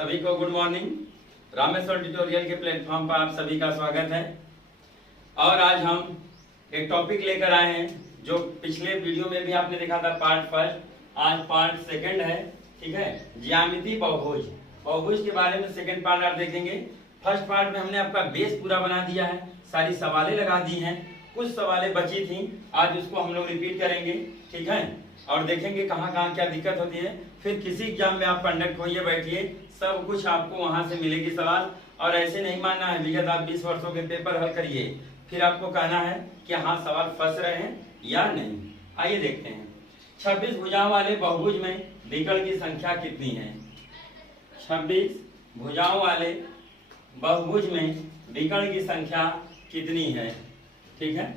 सभी को good morning. Rameshwar tutorial के प्लेटफॉर्म पर आप सभी का स्वागत है। और आज हम एक टॉपिक लेकर आए हैं जो पिछले वीडियो में भी आपने देखा था, पार्ट फर्स्ट, आज पार्ट सेकंड है। ठीक है, ज्यामिति बहुभुज, बहुभुज के बारे में सेकंड पार्ट आप देखेंगे। फर्स्ट पार्ट में हमने आपका बेस पूरा बना दिया है, सारी सवालें लगा दी हैं, कुछ सवालें बची थी, आज उसको हम लोग रिपीट करेंगे। ठीक है, और देखेंगे कहाँ कहाँ क्या दिक्कत होती है। फिर किसी एग्जाम में आप कंडक्ट होइए, बैठिए, सब कुछ आपको वहां से मिलेगी सवाल। और ऐसे नहीं मानना है विगत आप 20 वर्षों के पेपर हल करिए, फिर आपको कहना है कि हाँ सवाल फंस रहे हैं या नहीं। आइए देखते हैं, 26 भुजाओं वाले बहुभुज में विकर्ण की संख्या कितनी है। 26 भुजाओं वाले बहुभुज में विकर्ण की संख्या कितनी है। ठीक है,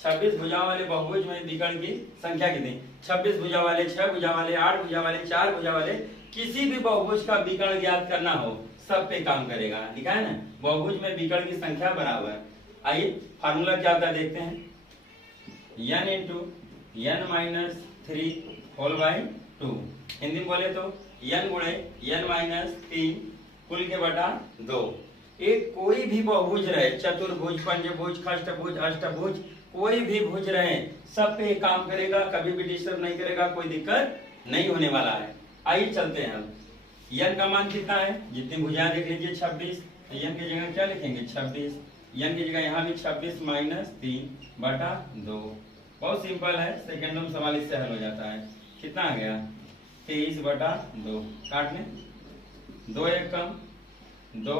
26 भुजाओं वाले बहुभुज में विकर्ण की संख्या कितनी। 26 भुजा वाले, 6 भुजा वाले, 8 भुजा वाले, 4 भुजा वाले, किसी भी बहुभुज का विकर्ण ज्ञात करना हो सब पे काम करेगा। लिखा है ना, बहुभुज में विकर्ण की संख्या बराबर। आइए फार्मूला क्या होता है देखते हैं। n into n minus 3 whole by 2। Hindi में बोले तो n गुणे n माइनस 3 कुल के बटा 2। एक कोई भी बहुभुज रहे, चतुर्भुज, पंचभुज, षष्ठभुज, अष्टभुज, कोई भी भुज रहे, सब पे काम करेगा, कभी भी डिस्टर्ब नहीं करेगा, कोई दिक्कत नहीं होने वाला है। आइए चलते हैं हम। n का मान कितना है, जितनी भुजाएं देख लीजिए 26, तो n की जगह क्या लिखेंगे 26, n की जगह यहाँ भी 26 माइनस 3 बटा 2। बहुत सिंपल है, सेकेंड में सवाल इससे हल हो जाता है। कितना आ गया 23 बटा 2, काट लें, 2 एक कम 2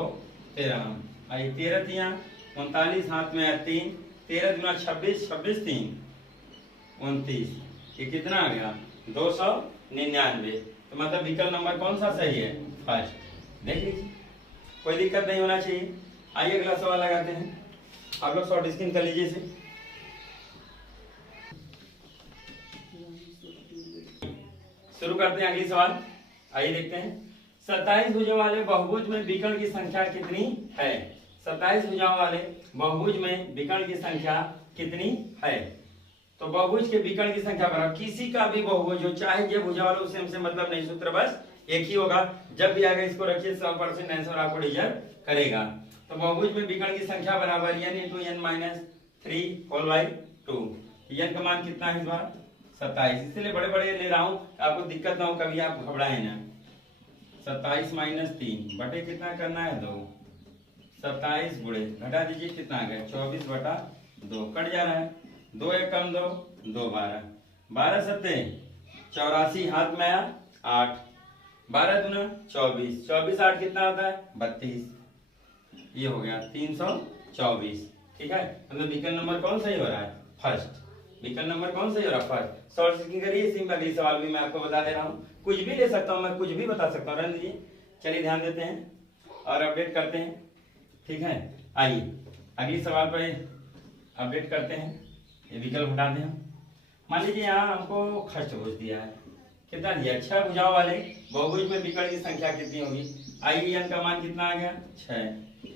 13, आई 13 तिया 39, हाथ में है 3, 13 दुना 26, 26 3 29, ये कितना आ गया 299। तो मतलब विकल्प नंबर कौन सा सही है, फर्स्ट। देख लीजिए, कोई दिक्कत नहीं होना चाहिए। आइए अगला सवाल लगाते हैं, आप लोग शॉर्ट स्क्रीन कर लीजिए इसे। शुरू करते हैं अगली सवाल। आइए देखते हैं, 27 भुजाओं वाले बहुभुज में विकर्ण की संख्या कितनी है। 27 भुजाओं वाले बहुभुज में विकर्ण की संख्या कितनी है। तो बहुभुज के विकर्ण की संख्या बराबर, किसी का भी बहुभुज हो, चाहे जो भुजा वाला, उससे हमसे मतलब नहीं, सूत्र बस एक ही होगा। जब भी आगे इसको रखिए 100% आंसर आपको डिजर्व करेगा। तो बहुभुज में विकर्ण की संख्या बराबर n into n minus 3 whole by 2। n का मान कितना है इस बार 27, इसलिए बड़े बड़े ले रहा हूं, आपको दिक्कत ना हो, कभी आप घबराए ना। 27 माइनस 3 बटे कितना करना है 2, 27 गुणे घटा दीजिए कितना आ गया 24 बटा 2, कट जा रहा है, 2 एक कम 2 2 12, 12 सत्ते 84, हाथ में आया 8, 12 दूना 24, 24 8 कितना होता है 32, ये हो गया 324। ठीक है, मतलब विकल्प नंबर कौन सही हो रहा है, फर्स्ट। विकल्प नंबर कौन सही हो रहा है, फर्स्ट। शॉर्ट स्क्रीन करिए, सिंपल अगली सवाल भी मैं आपको बता दे रहा हूँ, कुछ भी ले सकता हूँ मैं, कुछ भी बता सकता हूँ, रहने दीजिए। चलिए ध्यान देते हैं और अपडेट करते हैं। ठीक है, आइए अगली सवाल पर अपडेट करते हैं। ये विकल्प हटा दें हम। मान लीजिए यहाँ हमको षष्ठभुज दिया है, कितना दिया 6 भुजाओं वाले बहुभुज में विकर्ण की संख्या कितनी होगी। आइए n का मान कितना आ गया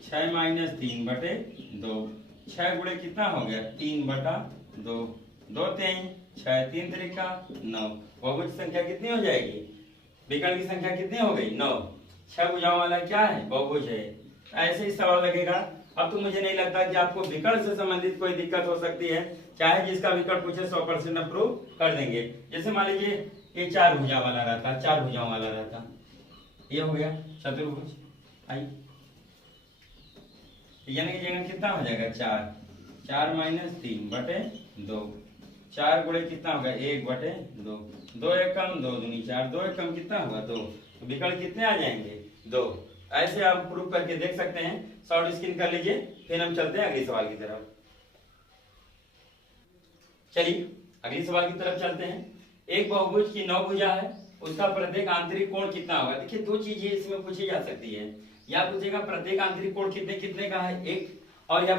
6 माइनस 3 बटे 2, 6 गुणे कितना हो गया 3 बटा 2, 2 3 6 3 3 9। बहुभुज संख्या कितनी हो जाएगी, विकर्ण की संख्या कितनी हो गई 9। 6 भुजाओं वाला क्या है, बहुभुज है। ऐसे ही सवाल लगेगा। अब तो मुझे नहीं लगता कि आपको विकर्ण से संबंधित कोई दिक्कत हो सकती है, चाहे जिसका विकर्ण पूछे 100% अप्रूव कर देंगे। जैसे मान लीजिए ये 4 भुजा वाला रहता, 4 भुजाओं वाला रहता, ये हो गया चतुर्भुज। आइए यानी की जगह कितना हो जाएगा 4, 4 माइनस 3 बटे 2, 4 गुणे कितना होगा 1 बटे 2, 2 एक कम 2 दूनी 4, 2 एक कम कितना होगा 2, तो विकर्ण कितने आ जाएंगे 2। ऐसे आप प्रूव करके देख सकते हैं। शॉर्ट स्क्रीन कर लीजिए, फिर हम चलते हैं अगली सवाल की तरफ। चलिए अगली सवाल की तरफ चलते हैं। एक बहुभुज की 9 भुजा है, उसका प्रत्येक आंतरिक कोण कितना होगा। देखिए दो चीजें इसमें पूछी जा सकती है, या पूछेगा प्रत्येक आंतरिक कोण कितने कितने का है एक, और या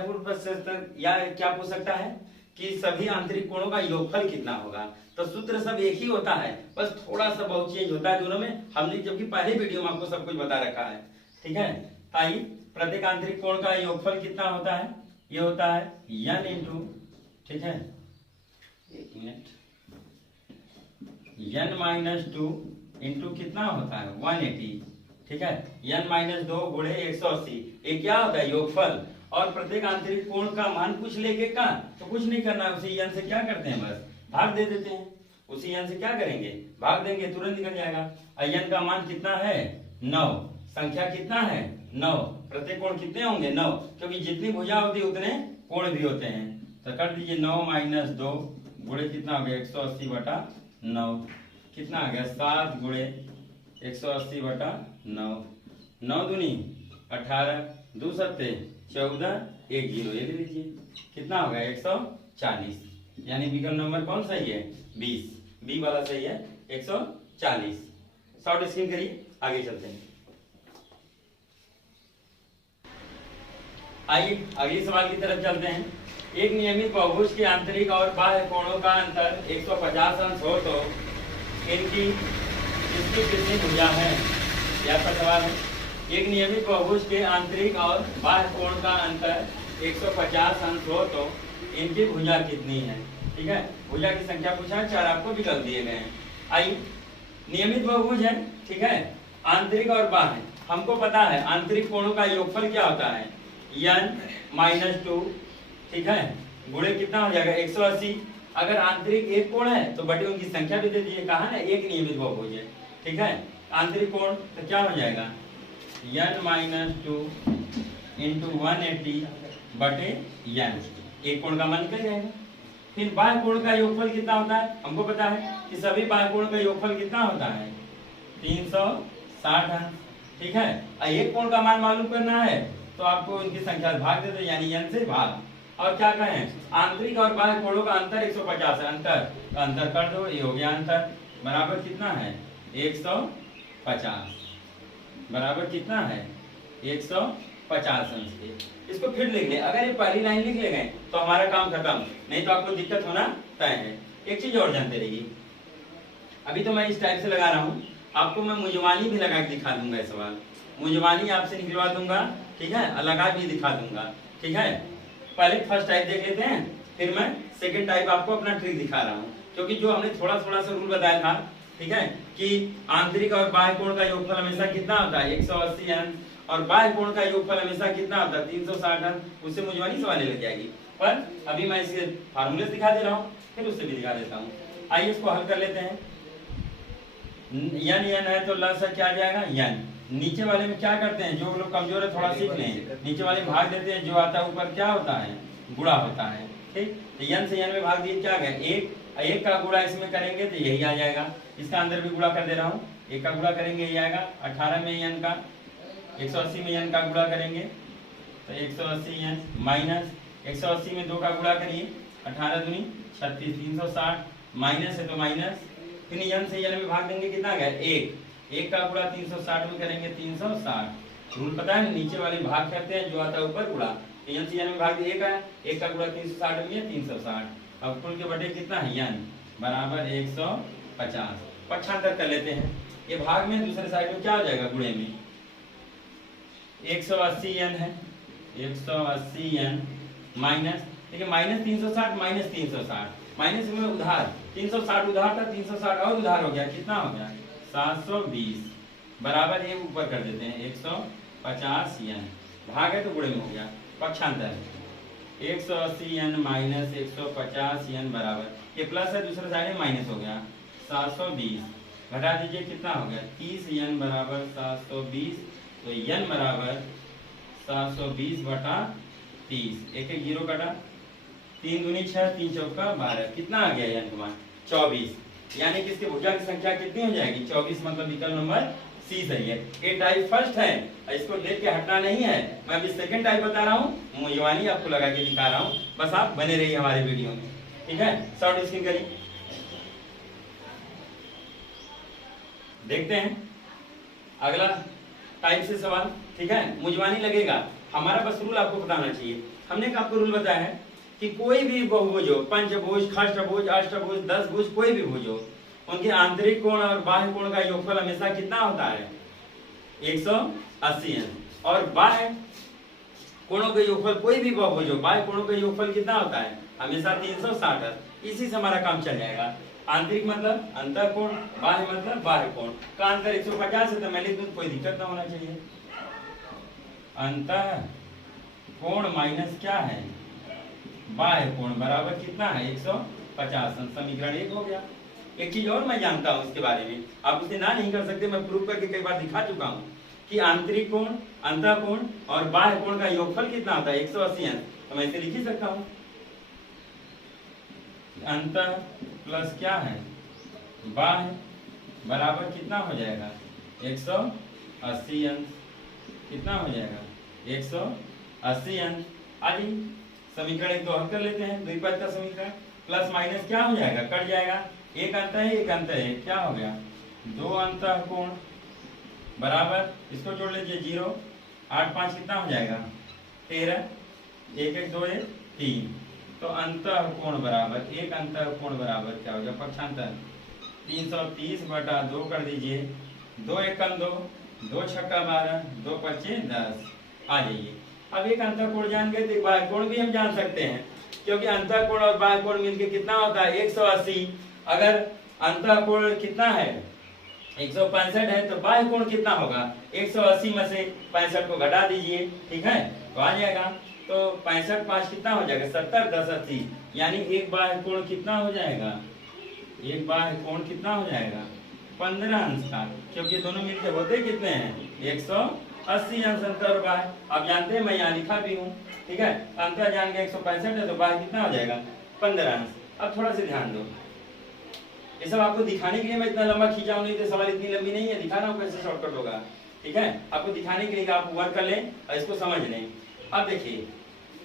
या क्या पूछ सकता है कि सभी आंतरिक कोणों का योगफल कितना होगा। तो सूत्र सब एक ही होता है, बस थोड़ा सा बहुत चेंज होता है दोनों में, हमने जबकि पहले वीडियो में आपको सब कुछ बता रखा है। ठीक है, आइए प्रत्येक आंतरिक कोण का योगफल कितना होता है, ये होता है n इंटू, ठीक है एक मिनट, n माइनस 2 इंटू कितना होता है 180, ठीक है, n माइनस 2 गुणे 180, ये क्या होता है योगफल। और प्रत्येक आंतरिक कोण का मान कुछ लेके का, तो कुछ नहीं करना है, उसी n से क्या करते हैं बस भाग दे देते हैं, उसी n से क्या करेंगे भाग देंगे, तुरंत निकल जाएगा। n का मान कितना है 9, संख्या कितना है 9, प्रत्येक कोण कितने होंगे 9, क्योंकि जितनी भुजा होती है उतने कोण भी होते हैं। तो कर दीजिए 9 माइनस 2 गुणे कितना हो गया 180 बटा 9, कितना आ गया 7 गुणे 180 बटा 9, 9 दूनी 18, 2 सत्ते 14, 1 0, ये ले लीजिए, कितना होगा 140, यानी विकल्प नंबर कौन सही है 20, बी वाला सही है 140। शॉर्ट स्क्रीन करिए, आगे चलते हैं। आइए अगले सवाल की तरफ चलते हैं। एक नियमित बहुभुज के आंतरिक और बाह्य कोणों का अंतर 150 अंश हो तो इनकी इसकी कितनी भुजा है, क्या सवाल है। एक नियमित बहुभुज के आंतरिक और बाह्य कोण का अंतर 150 अंश हो तो इनकी भुजा कितनी है। ठीक है, भुजा की संख्या पूछा है, 4 आपको विकल्प दिए गए हैं। आइए, नियमित बहुभुज है, ठीक है, आंतरिक और बाह्य, हमको पता है आंतरिक कोणों का योगफल क्या होता है n माइनस 2, ठीक है, गुणे कितना हो जाएगा 180। अगर आंतरिक एक कोण है तो बटे उनकी संख्या भी दे दीजिए, कहा ना एक नियमित बहुभुज है, ठीक है, आंतरिक कोण तो क्या हो जाएगा n माइनस 2 इंटू 180 बटे n, एक कोण का मान निकल जाएगा। फिर बाह्य कोण का योगफल कितना होता है, हमको पता है कि सभी बाह्य कोण का योगफल कितना होता है 360 अंश, ठीक है, एक कोण का मान मालूम करना है तो आपको उनकी संख्या भाग दे दो, यानी n से भाग। और क्या कहें, आंतरिक और बाह्य कोणों का अंतर 150 है, अंतर कर दो, ये हो गया अंतर, बराबर कितना है 150, बराबर कितना है 150 अंश के। इसको फिर लिख ले, अगर ये पहली लाइन लिख ले गए तो हमारा काम खत्म, नहीं तो आपको दिक्कत होना तय है। एक चीज और जानते रहिए, अभी तो मैं इस टाइप से लगा रहा हूँ, आपको मैं मुजवानी भी लगा के दिखा दूंगा, इस सवाल मुजवानी आपसे निकलवा दूंगा, ठीक है, लगा भी दिखा दूंगा, ठीक है। पहले फर्स्ट टाइप देख लेते हैं, फिर मैं सेकंड टाइप आपको अपना ट्रिक दिखा रहा हूँ, क्योंकि जो हमने थोड़ा थोड़ा सा रूल बताया था, ठीक है, कि आंतरिक और बाह्य कोण का योगफल हमेशा कितना होता है 180 अंश, और बाह्य कोण का योगफल हमेशा कितना होता है 360 अंश, उससे मुजवानी सवाल लग जाएगी। पर अभी मैं इसके फार्मूले दिखा दे रहा हूँ, फिर उससे भी दिखा देता हूँ। आइए इसको हल कर लेते हैं। n है तो लसा क्या आ जाएगा n, नीचे वाले में क्या करते हैं, जो लोग कमजोर है थोड़ा सीख लें, नीचे वाले में भाग देते हैं, जो आता है ऊपर क्या होता है गुणा होता है, ठीक। तो n से n में भाग दिए, क्या गया एक का गुणा इसमें करेंगे तो यही आ जाएगा, इसका अंदर भी गुणा कर दे रहा हूँ, एक का गुणा करेंगे यही आएगा, 18 में n का 180 में n का गुणा करेंगे तो 180 n माइनस 180 में 2 का गुणा करिए, 18 दूनी 36, 360 माइनस है तो माइनस, फिर n से n में भाग देंगे, कितना गया एक का गुणा 360 में करेंगे 360, रूल पता है, नीचे वाले भाग करते हैं, जो आता है ऊपर गुणा, n से n में भाग दिए एक का गुणा 360 में 360, अब कुल के बटे कितना है n बराबर 150। पक्षांतर कर लेते हैं, ये भाग में दूसरे साइड में क्या हो जाएगा गुणे में 180 n है, 180 n माइनस, ठीक है, माइनस 360 माइनस 360, माइनस में उधार 360 उधार था, 360 और उधार हो गया, कितना हो गया 720, बराबर ये ऊपर कर देते हैं 150 n, भाग है तो गुणे में हो गया। पक्षांतर 180 n माइनस 150 n बराबर, ये प्लस है दूसरे साइड में माइनस हो गया 720, घटा दीजिए कितना हो गया 30 n बराबर 720, तो n बराबर 720 बटा 30, एक एक जीरो कटा, 3 दूनी 6, 3 चौका 12, कितना आ गया n का मान 24, यानी कि इसकी भुजा की संख्या कितनी हो जाएगी 24, मतलब विकल्प नंबर सी सही है। ये टाइप फर्स्ट है, इसको देख के हटना नहीं है, मैं अभी सेकंड टाइप बता रहा हूँ, मुजवानी आपको लगा के दिखा रहा हूँ, बस आप बने रहिए हमारे वीडियो में, ठीक है। शॉर्ट स्क्रीन करिए, देखते हैं अगला टाइप से सवाल, ठीक है, मुजवानी लगेगा, हमारा बस रूल आपको पता होना चाहिए। हमने आपको रूल बताया है कि कोई भी बहुभुज हो, पंचभुज, खष्टभुज, अष्टभुज, 10 भुज, कोई भी भुज हो, उनके आंतरिक कोण और बाह्य कोण का योगफल हमेशा कितना होता है 180 अंश, और बाह्य कोणों के योगफल, कोई भी बहुभुज हो, बाह्य कोणों का योगफल कितना होता है हमेशा 360 अंश। इसी से हमारा काम चल जाएगा। आंतरिक मतलब अंतः कोण, बाह्य मतलब बाह्य कोण का अंतर 150 है तो मैं लिख दूं, कोई दिक्कत ना होना चाहिए। अंतः कोण माइनस क्या है, बाह्य कोण बराबर कितना है 150। समीकरण 1 हो गया। एक चीज और मैं जानता हूं इसके बारे में, आप उसे ना नहीं कर सकते, मैं प्रूव करके कई बार दिखा चुका हूं कि आंतरिक कोण, अंतः कोण और बाह्य कोण का योगफल कितना होता है 180 अंश। तो मैं इसे लिख ही सकता हूं, अंतः प्लस क्या है बाह्य बराबर कितना हो जाएगा 180 अंश। कितना हो जाएगा 180 अंश। आदि समीकरण 1 2 हल कर लेते हैं। द्विपद का समीकरण प्लस माइनस क्या हो जाएगा, कट जाएगा, एक अंतः है एक अंतः है, क्या हो गया 2 अंतः कोण बराबर, इसको जोड़ लीजिए 0 8 5 कितना हो जाएगा 13, 1 1 2 1 3। तो अंतः कोण बराबर, एक अंतः कोण बराबर क्या हो जाएगा पक्षांतर 330 बटा 2 कर दीजिए, 2 1 2, 2 छक्का 12, 2 पच्चे 10। आ जाइए। अब एक अंतः कोण जान गए तो बाह्य कोण भी हम जान सकते हैं, क्योंकि अंतः कोण और बाह्य कोण मिलकर कितना होता है 180। अगर अंतः कोण कितना है 165 है तो बाह्य कोण कितना होगा 180 में से 65 को घटा दीजिए, ठीक है, तो आ जाएगा। तो 65 5 कितना हो जाएगा 70 10 80, यानी एक बाह्य कोण कितना हो जाएगा, एक बाह्य कोण कितना हो जाएगा 15 अंश का, क्योंकि दोनों मिलकर होते कितने हैं 180 अंश अंतर और बाह्य। आप जानते हैं मैं यहाँ लिखा भी हूँ, ठीक है, अंतर जान के 165 है तो बाह्य कितना हो जाएगा 15 अंश। अब थोड़ा सा ध्यान दो, ये सब आपको दिखाने के लिए मैं इतना लंबा खींचा हूं, नहीं तो सवाल इतनी लंबी नहीं है, दिखा रहा हूं कैसे शॉर्टकट होगा, ठीक है, आपको दिखाने के लिए आप वर्क कर लें और इसको समझ लें। अब देखिए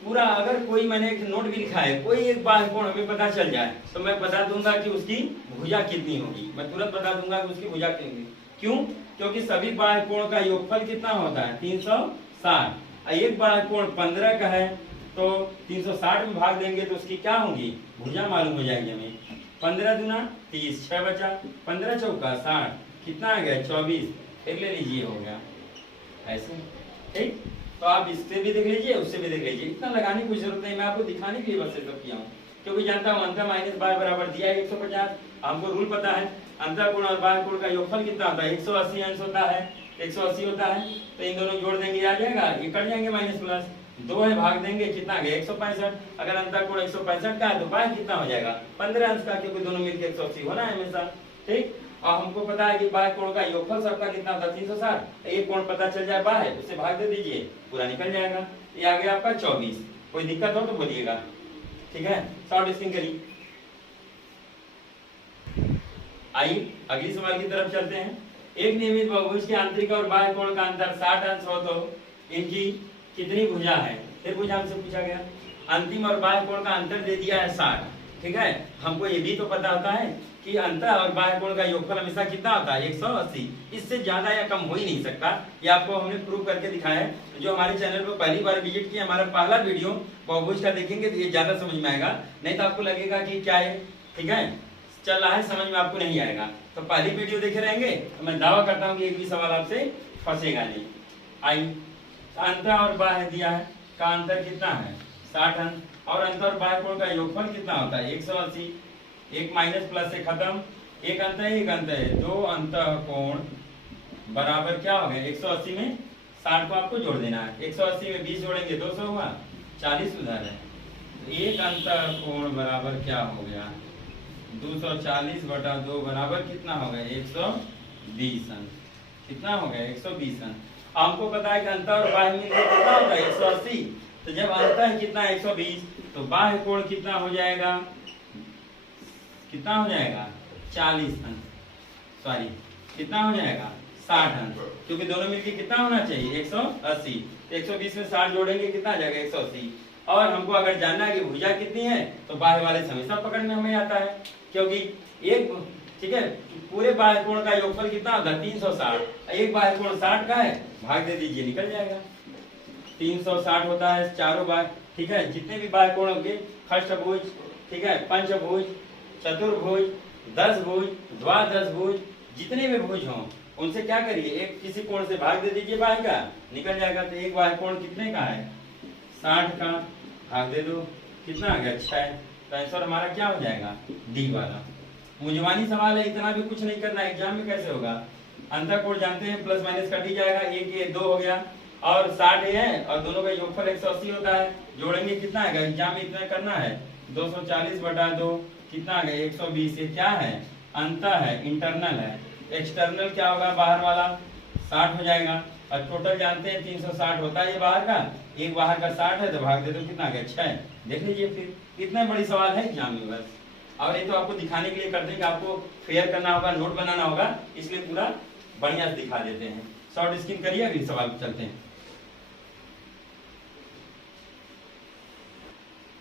पूरा, अगर कोई मैंने एक नोट भी लिखा है, कोई एक बाह्य कोण हमें पता चल जाए तो मैं बता दूंगा कि उसकी भुजा कितनी होगी, मैं तुरंत बता दूंगा कि उसकी भुजा कितनी होगी। क्यों? क्योंकि सभी बाह्य कोण का योगफल कितना होता है 360। एक बाह्य कोण 15 का है तो 360 में भाग देंगे तो उसकी क्या होगी भुजा मालूम हो जाएगी हमें। 15 दूना 30, 6 बचा, 15 चौका 60, कितना आ गया 24, फिर ले लीजिए हो गया ऐसे, ठीक। तो आप इससे भी देख लीजिए उससे भी देख लीजिए, इतना लगाने की कोई जरूरत नहीं, मैं आपको दिखाने के लिए बस ये सब किया हूँ, क्योंकि जानता हूँ अंतर माइनस बाह्य बराबर दिया है 150। हमको रूल पता है अंतर कोण और बाह्य कोण का योगफल कितना होता है 180 अंश होता है, 180 होता है, तो इन दोनों जोड़ देंगे आ जाएगा, ये कट जाएंगे माइनस प्लस, 2 है भाग देंगे कितना आ गया 165। अगर अंतर कोण 165 का है तो बाह्य कितना हो जाएगा 15 अंश का, क्योंकि दोनों मिलकर 180 होना है हमेशा, ठीक। और हमको पता है कि बाह्य कोण का योगफल सबका कितना होता है 360, एक कोण पता चल जाए बाह्य उसे भाग दे दीजिए पूरा निकल जाएगा, ये आ गया आपका 24। कोई दिक्कत हो तो बोलिएगा, ठीक है, शॉर्ट डिस्टिंग करिए। आइए अगली सवाल की तरफ चलते हैं। एक नियमित बहुभुज के आंतरिक और बाह्य कोण का अंतर 60 अंश हो तो इनकी कितनी भुजा है। फिर भुजा हमसे पूछा गया, अंतिम और बाह्य कोण का अंतर दे दिया है 60, ठीक है, हमको ये भी तो पता होता है कि अंतर और बाह्य कोण का योगफल हमेशा कितना होता है 180, इससे ज्यादा या कम हो ही नहीं सकता। ये आपको हमने प्रूव करके दिखाया है। जो हमारे चैनल पर पहली बार विजिट किया, हमारा पहला वीडियो बहुभुज का देखेंगे तो ये ज्यादा समझ में आएगा, नहीं तो आपको लगेगा कि क्या है, ठीक है, चल रहा है, समझ में आपको नहीं आएगा। तो पहली वीडियो देखे रहेंगे तो मैं दावा करता हूँ कि एक भी सवाल आपसे फंसेगा नहीं। आई अंतर और बाह्य दिया है का अंतर कितना है 60 अंश, और अंतर और बाह्य कोण का योगफल कितना होता है 180, एक माइनस प्लस से खत्म, एक अंतर है 2 अंतः कोण बराबर क्या हो गया 180 में 60 को आपको जोड़ देना है, 180 में 20 जोड़ेंगे 200 हुआ, 40 उधर है, एक अंतः कोण बराबर क्या हो गया 240 बटा 2 बराबर कितना हो गया 120 अंश। कितना हो गया 120 अंश। हमको पता है कि अंतर और बाह्य मिलकर कितना होता है 180, तो जब अंतर कितना है 120 तो बाह्य कोण कितना हो जाएगा, कितना हो जाएगा 40 अंश, सॉरी कितना हो जाएगा 60 अंश, क्योंकि दोनों मिलकर कितना होना चाहिए 180, तो 120 में 60 जोड़ेंगे कितना आ जाएगा 180। और हमको अगर जानना है कि भुजा कितनी है तो बाह्य वाले से हमेशा पकड़ में हमें आता है, क्योंकि एक, ठीक है, पूरे बाह्य कोण का योगफल कितना होता है 360, एक बाह्य कोण 60 का है, भाग दे दीजिए निकल जाएगा, 360 होता है चारों बाह्य, ठीक है, जितने भी बाह्य कोण होंगे षष्ठभुज, ठीक है, पंचभुज, चतुर्भुज, 10 भुज, द्वादश भुज, जितने भी भुज हों उनसे क्या करिए एक किसी कोण से भाग दे दीजिए बाह्य का, निकल जाएगा। तो एक बाह्य कोण कितने का है 60 का, भाग दे दो कितना आ गया 6, तो आंसर हमारा क्या हो जाएगा डी वाला, मुंजवानी सवाल है, इतना भी कुछ नहीं करना, एग्जाम में कैसे होगा। अंतःकोण जानते हैं, प्लस माइनस कट ही जाएगा, एक ये 2 हो गया और 60 है और दोनों का योगफल 180 होता है, जोड़ेंगे कितना आएगा, एग्जाम में इतना करना है, 240/2 कितना आ गया 120। ये क्या है, अंतर है, इंटरनल है। एक्सटर्नल क्या होगा, बाहर वाला 60 हो जाएगा और टोटल जानते हैं 360 होता है ये बाहर का, एक बाहर का 60 है तो भाग दे तो कितना आ गया 6। देख लीजिए फिर इतने बड़ी सवाल है एग्जाम में बस। और ये तो आपको दिखाने के लिए करते हैं कि आपको फेयर करना होगा, नोट बनाना होगा, इसलिए पूरा बढ़िया से दिखा देते हैं। शॉर्ट स्क्रीन करिए, अगले सवाल पर चलते हैं।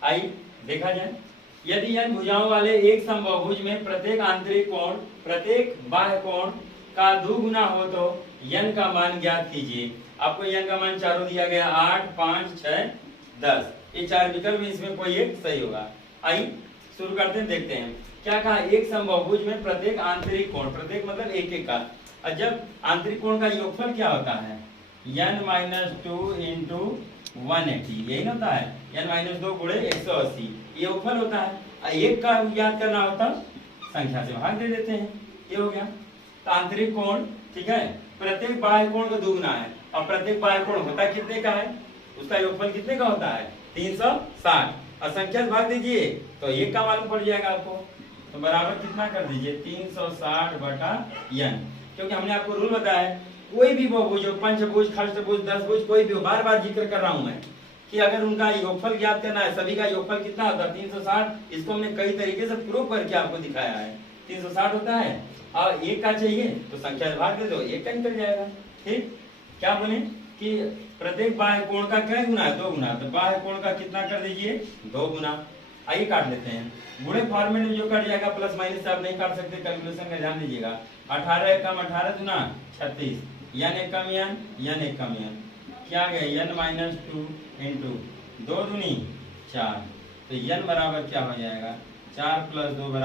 आइए देखा जाए, यदि n भुजाओं वाले एक समबाहुभुज में प्रत्येक आंतरिक कोण प्रत्येक बाह्य कोण का 2 गुना हो तो n का मान ज्ञात कीजिए। आपको n का मान चारों दिया गया, 8, 5, 6, 10। ये 4 विकल्प में इसमें कोई एक सही होगा। आइए शुरू करते हैं, देखते हैं क्या कहा। एक समबाहुभुज में प्रत्येक आंतरिक कोण, प्रत्येक मतलब एक एक का, और जब आंतरिक कोण का योगफल क्या होता है, n-2 × 180, यही होता है, n-2 गुणे 180 ये योगफल होता है। एक का याद करना होता संख्या से भाग दे देते हैं, ये हो गया। तो आंतरिक कोण, ठीक है, प्रत्येक बाह्य कोण का 2 गुना है और प्रत्येक बाह्य कोण होता कितने का है, उसका योगफल कितने का होता है 360, और संख्या से भाग दीजिए तो एक का मालूम पड़ जाएगा आपको, तो बराबर कितना कर दीजिए 360/n। क्योंकि हमने आपको रूल बताया, कोई भी बहुभुज हो, पंचभुज, खष्टभुज, दशभुज, कोई भी हो, बार बार जिक्र कर रहा हूं मैं कि अगर उनका योगफल ज्ञात करना है, सभी का योगफल कितना होता है 360। इसको हमने कई तरीके से प्रूव करके आपको दिखाया है, 360 होता है और एक का चाहिए तो संख्या से भाग दे दो, एक का निकल जाएगा। ठीक, क्या बोले कि प्रत्येक बाह्य कोण का क्या गुना है, 2 गुना, तो बाह्य कोण का कितना कर दीजिए 2 गुना। आइए काट लेते हैं, गुणे फॉर्मेट में जो कट जाएगा, प्लस माइनस से आप नहीं काट सकते, कैलकुलेशन का ध्यान दीजिएगा। 18 कम 18 गुना 36, n एक कम n एक कम n, क्या गया n-2 × 2 दूनी 4, तो n बराबर क्या हो जाएगा 4 + 2 =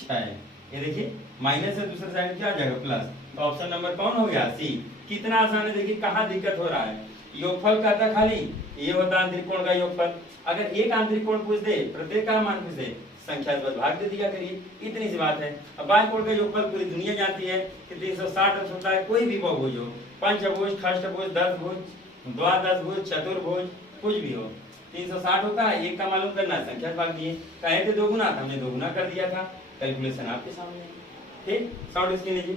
6। ये देखिए माइनस से दूसरे साइड क्या आ जाएगा प्लस, तो ऑप्शन नंबर कौन हो गया सी। कितना आसान है, देखिए कहाँ दिक्कत हो रहा है। योगफल का था खाली, ये होता आंतरिक कोण का योगफल। अगर एक आंतरिक कोण पूछ दे, प्रत्येक का मान पूछ दे, संख्या से बस भाग दे दिया करिए, इतनी सी बात है। अब बाह्य कोण का योगफल पूरी दुनिया जानती है कि 360 होता है, कोई भी बहुभुज हो, पंचभुज, खष्टभुज, दशभुज, द्वादशभुज, चतुर्भुज, कुछ भी हो, 360 होता है। एक का मालूम करना है, संख्या से भाग दिए, कहे थे 2 गुना, हमने 2 गुना कर दिया था, कैलकुलेशन आपके सामने। ठीक, शॉर्ट स्क्रीन लीजिए।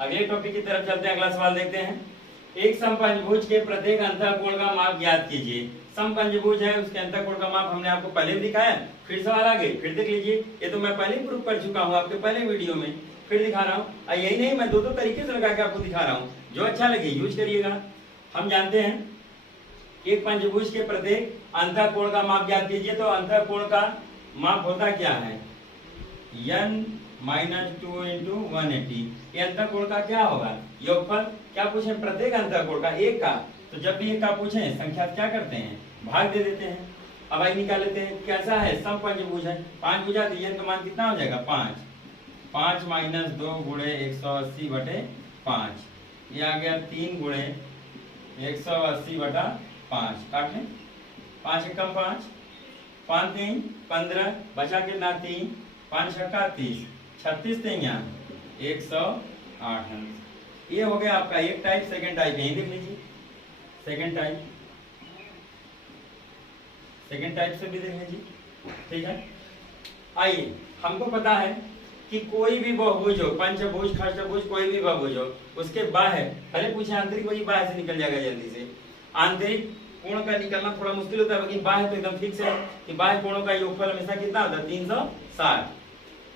अगले टॉपिक की तरफ चलते हैं, अगला सवाल देखते हैं। एक समपंचभुज के प्रत्येक अंतःकोण का माप ज्ञात कीजिए। समपंचभुज है, उसके अंतःकोण का माप हमने आपको पहले भी दिखाया, फिर सवाल आ गए, फिर देख लीजिए। ये तो मैं पहले ही प्रूफ कर चुका हूँ आपके पहले वीडियो में, फिर दिखा रहा हूँ। यही नहीं, मैं 2 तरीके से लगा के आपको दिखा रहा हूँ, जो अच्छा लगे यूज करिएगा। हम जानते हैं एक पंचभुज के प्रत्येक अंतःकोण का माप ज्ञात कीजिए, तो अंतःकोण का माप होता क्या है, n-2 × 180। ये अंतःकोण का क्या होगा योगफल। क्या पूछे, प्रत्येक अंतःकोण का, एक का, तो जब भी एक का पूछे संख्या क्या करते हैं, भाग दे देते हैं। अब आई निकाल लेते हैं, कैसा है, समपंचभुज है, 5 भुजा, तो n का मान कितना हो जाएगा 5, 5 - 2 गुणे 180/5, ये आ गया 3 गुणे 180/5, काट लें, 5 एकम 5, 5 × 3 15, बचा कितना 3, 5 × 6 30, 36 थे यहाँ 108 अंक। ये हो गया आपका एक टाइप। सेकंड टाइप यही देख लीजिए, सेकंड टाइप से भी देख लीजिए। ठीक है, आइए, हमको पता है कि कोई भी बहुभुज हो, पंचभुज, खष्टभुज, कोई भी बहुभुज हो, उसके बाह्य, पहले पूछे आंतरिक, वही बाह्य से निकल जाएगा जल्दी से। आंतरिक कोण का निकलना थोड़ा मुश्किल होता है, लेकिन बाह्य तो एकदम फिक्स है कि बाह्य कोणों का योगफल हमेशा कितना होता है 360।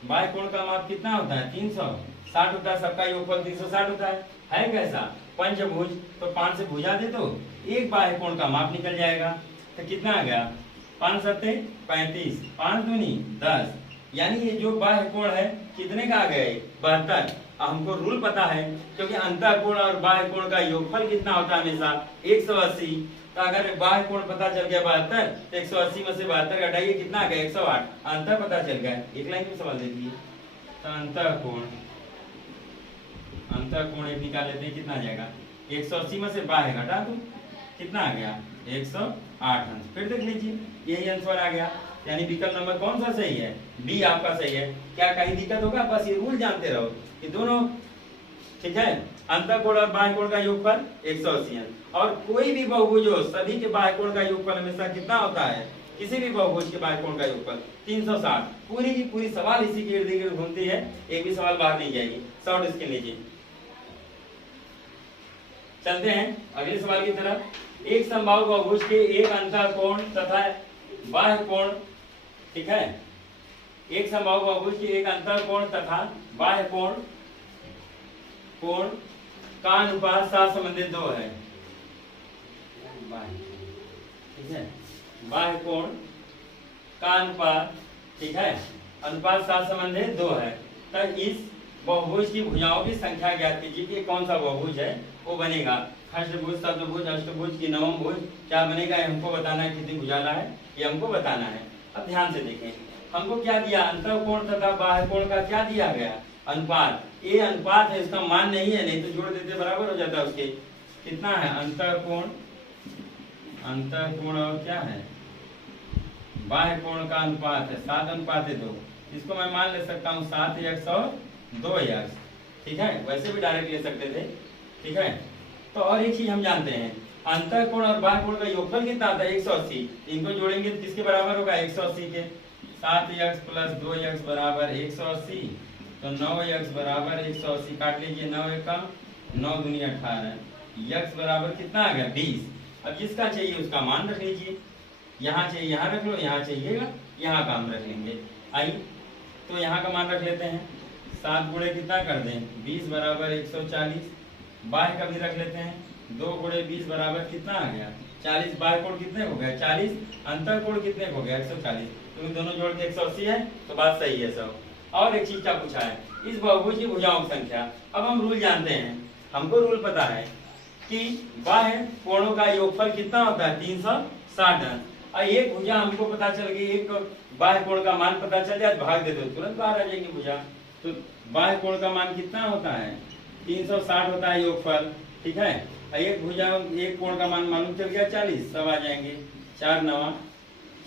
बाह्य कोण का माप कितना होता है 360 होता है, सबका योगफल 360 होता है कैसा, पंचभुज, तो 5 से भुजा दे तो एक बाह्य कोण का माप निकल जाएगा। तो कितना आ गया 5 × 7 = 35, 5 दूनी 10, यानी ये जो बाह्य कोण है कितने का आ गया 72। हमको रूल पता है, क्योंकि अंतःकोण और बाह्य कोण का योगफल कितना होता है हमेशा 180। तो अगर बाह्य कोण पता चल गया 72, तो 180 में से 72 घटाइए, कितना आ गया 108, अंतर पता चल गया। एक लाइन में सवाल दे दिए, तो अंतःकोण एक निकाल लेते हैं, कितना आ जाएगा 180 में से बाह्य घटा दो, कितना आ गया 108। 8 अंश। फिर देख लीजिए यही आंसर आ गया, यानी विकल्प नंबर कौन सा सही है? डी आपका सही है। क्या कहीं दिक्कत होगा? बस ये रूल जानते रहो कि दोनों ठीक है, अंतःकोण और बाह्य कोण का योगफल 180 अंश। और कोई भी बहुभुज हो सभी के बाह्य कोण का योगफल हमेशा कितना होता है? किसी भी बहुभुज के बाह्य कोण का योगफल 360। पूरी की पूरी सवाल इसी के इर्द गिर्द घूमती है, एक भी सवाल बाहर नहीं जाएगी। शॉर्ट इसके लीजिए। चलते हैं अगले सवाल की तरफ। एक समबाहु बहुभुज के एक अंतःकोण तथा बाह्य कोण, ठीक है, एक समबाहु बहुभुज के एक अंतःकोण तथा बाह्य कोण का अनुपात साथ संबंधित 2 है। ठीक है, बाह्य कोण का अनुपात, ठीक है, अनुपात साथ संबंधित 2 है। तब इस बहुभुज की भुजाओं की संख्या ज्ञात कीजिए कि कौन सा बहुभुज है वो बनेगा। अष्टभुज, सप्तभुज, अष्टभुज की नवम भुज क्या बनेगा? हमको बताना है कितनी भुजाला है, ये हमको बताना है। अब ध्यान से देखें, हमको क्या दिया? अंतःकोण तथा बाह्य कोण का क्या दिया गया? अनुपात। ये अनुपात है, इसका मान नहीं है, नहीं तो जोड़ देते बराबर हो जाता है उसके। कितना है? अंतःकोण, अंतःकोण और क्या है? बाह्य कोण का अनुपात है 7:2। इसको मैं मान ले सकता हूँ 7x और 2x, ठीक है, वैसे भी डायरेक्ट ले सकते थे, ठीक है। तो और एक चीज हम जानते हैं, अंतःकोण और बाह्य कोण का योगफल कितना आता है? 180। इनको जोड़ेंगे तो किसके बराबर होगा? 180 के। 7x प्लस 2x बराबर 180, तो 9x बराबर 180। काट लीजिए, 9 एक कम 9 दूनी 18, x बराबर कितना आ गया? 20। अब जिसका चाहिए उसका मान रख लीजिए, यहाँ चाहिए यहाँ रख लो, यहाँ चाहिएगा यहाँ का हम रख लेंगे। आई तो यहाँ का मान रख लेते हैं। 7 गुणे कितना कर दें? 20 बराबर 140। बाह्य का भी रख लेते हैं, 2 गुणे 20 बराबर कितना आ गया? 40। बाह्य कोण कितने हो गया? 40। अंतःकोण कितने हो गया? 140। क्योंकि दोनों जोड़ के 180 है, तो बात सही है सब। और एक चीज क्या पूछा है? इस बहुभुज की भुजाओं की संख्या। अब हम रूल जानते हैं, हमको रूल पता है कि बाह्य कोणों का योगफल कितना होता है? 360 अंश। और एक भुजा हमको पता चल गई, एक बाह्य कोण का मान पता चल जाए, भाग दे दो तुरंत बाहर आ जाएगी भुजा। तो बाह्य कोण का मान कितना होता है? 360 होता है योगफल, ठीक है। एक भुजा, एक कोण का मान मालूम चल गया 40, सब आ जाएंगे। 4 9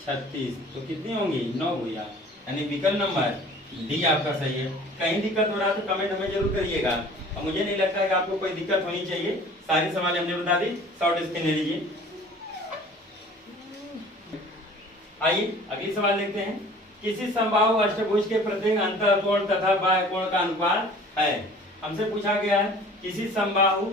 36, तो कितनी होंगी? 9 भुजा। यानी विकल्प नंबर डी आपका सही है। कहीं दिक्कत हो रहा है तो कमेंट हमें जरूर करिएगा, और मुझे नहीं लगता है कि आपको कोई दिक्कत होनी चाहिए। सारी सवाल हमने बता दी, शॉर्ट स्क्रीन ले लीजिए। आइए अगली सवाल देखते हैं। किसी समबाहु अष्टभुज के प्रत्येक अंतःकोण तथा बाह्य कोण का अनुपात है। हमसे पूछा गया है किसी समबाहु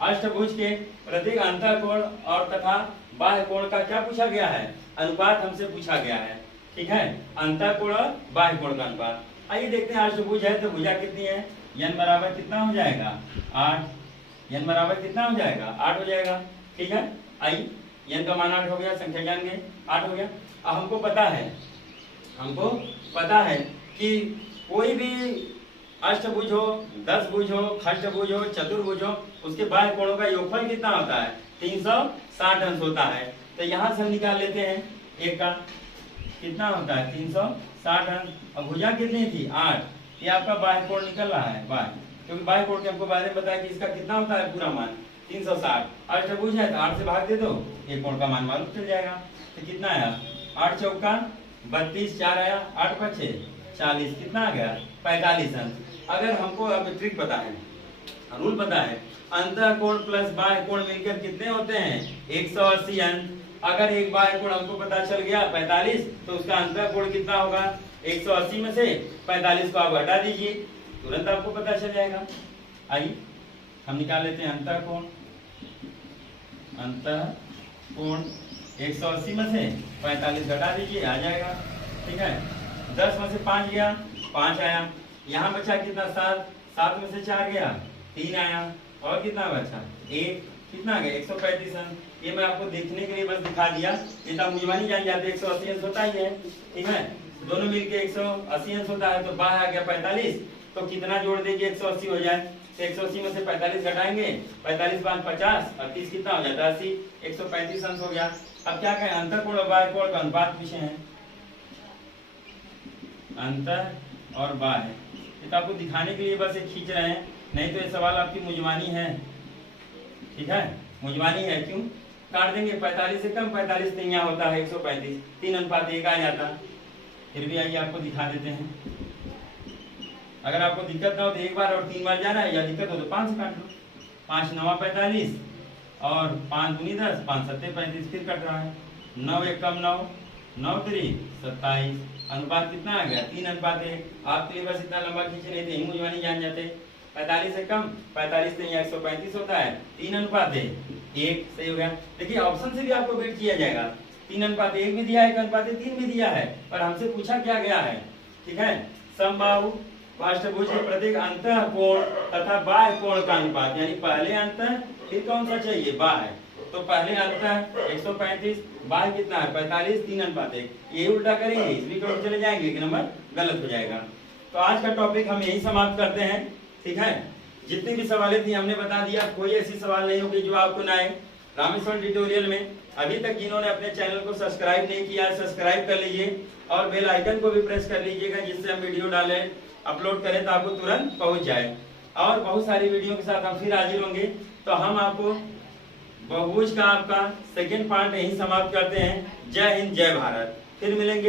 अष्टभुज के प्रत्येक अंतःकोण और तथा बाह्य कोण का क्या पूछा गया है? अनुपात हमसे पूछा गया है, ठीक है, अंतःकोण और बाह्य कोण का अनुपात। आइए देखते हैं, अष्टभुज है तो भुजा कितनी है? n बराबर कितना हो जाएगा? 8। n बराबर कितना हो जाएगा? 8 हो जाएगा, ठीक है। आइए n का मान 8 हो गया, संख्या जान गए, 8 हो गया। अब हमको पता है कि कोई भी अष्टभुज हो, 10 भुज हो, खष्टभुज हो, चतुर्भुज हो, उसके बाह्य कोणों का योगफल कितना होता है? 360 अंश होता है। तो यहाँ से हम निकाल लेते हैं, एक का कितना होता है? 360 अंश। और भुजा कितनी थी? 8। ये आपका बाह्य कोण निकल रहा है, बाह्य, क्योंकि बाह्य कोण के हमको बारे में बताया कि इसका कितना होता है पूरा मान? 360। अष्टभुज है तो 8 से भाग दे दो, एक कोण का मान मालूम चल जाएगा। तो कितना आया? 8 चौका 32, 4 आया, 8 बचे 40, कितना आ गया? 45 अंश। अगर हमको अब ट्रिक पता है, रूल पता है, अंतःकोण प्लस बाह्य कोण मिलकर कितने होते हैं? 180 अंश। अगर एक बाह्य कोण हमको पता चल गया 45, तो उसका अंतःकोण कितना होगा? 180 में से 45 को आप हटा दीजिए, तुरंत आपको पता चल जाएगा। आइए हम निकाल लेते हैं अंतःकोण। अंतःकोण 180 में से 45 घटा दीजिए, आ जाएगा, ठीक है। 10 में से 5 गया, 5 आया। यहाँ बचा कितना? 7। 7 में से 4 गया, 3 आया। और कितना बचा? 1। कितना आ गया? 135 अंश। ये मैं आपको देखने के लिए बस दिखा दिया, ये तो मुझे जान जाते 180 अंश होता ही है, ठीक है। दोनों मिलके 180 अंश होता है, तो बाहर आ गया 45, तो कितना जोड़ देंगे? 180 हो जाए। तो 180 में से 45 घटाएंगे, 45 5 50 और 30 कितना हो जाता है? 80। 135 अंश हो गया। अब क्या कहें? अंतःकोण और बाह्य कोण का अनुपात पूछे हैं, अंतर और बाह्य। ये तो आपको दिखाने के लिए बस एक खींच रहे हैं, नहीं तो ये सवाल आपकी मुजवानी है, ठीक है, मुजवानी है। क्यों? काट देंगे 45 से कम, 45 तो यहाँ होता है 135, 3:1 आ जाता। फिर भी आइए आपको दिखा देते हैं। अगर आपको दिक्कत ना हो तो एक बार और 3 बार जाना है, या दिक्कत हो तो 5 से काट लो। 5 9 45 और 5 दूनी 10, 5 7 35, फिर कट रहा है। 9 1 कम 9, 9 3 27, अनुपात कितना आ गया 3:1। आप तो ये बस इतना लंबा खींचे नहीं थे, हिंग मुजवानी जान जाते। 45 से कम, 45 से यहाँ 135 होता है, 3:1 सही हो गया। देखिए ऑप्शन से भी आपको वेट किया जाएगा, 3:1 भी दिया है, 1:3 भी दिया है, पर हमसे पूछा क्या गया है, ठीक है, समबाहु अष्टभुज के प्रत्येक अंतः कोण तथा बाह्य कोण का अनुपात, यानी पहले अंतः फिर कौन सा चाहिए बाह्य, तो पहले अंतः 135, बाह्य कितना है 45, 3:1। ये उल्टा करेंगे इसलिए टॉपिक चले जाएंगे, एक नंबर गलत हो जाएगा। तो आज का टॉपिक हम यही समाप्त करते हैं, ठीक है। जितनी भी सवालें थी हमने बता दिया, कोई ऐसी सवाल नहीं होगी जो आपको ना आए। रामेश्वर ट्यूटोरियल में अभी तक जिन्होंने अपने चैनल को सब्सक्राइब नहीं किया, सब्सक्राइब कर लीजिए और बेल आइकन को भी प्रेस कर लीजिएगा, जिससे हम वीडियो डालें अपलोड करें तो आपको तुरंत पहुंच जाए। और बहुत सारी वीडियो के साथ हम फिर हाजिर होंगे। तो हम आपको बहुभुज का आपका सेकेंड पार्ट यही समाप्त करते हैं। जय हिंद, जय भारत, फिर मिलेंगे।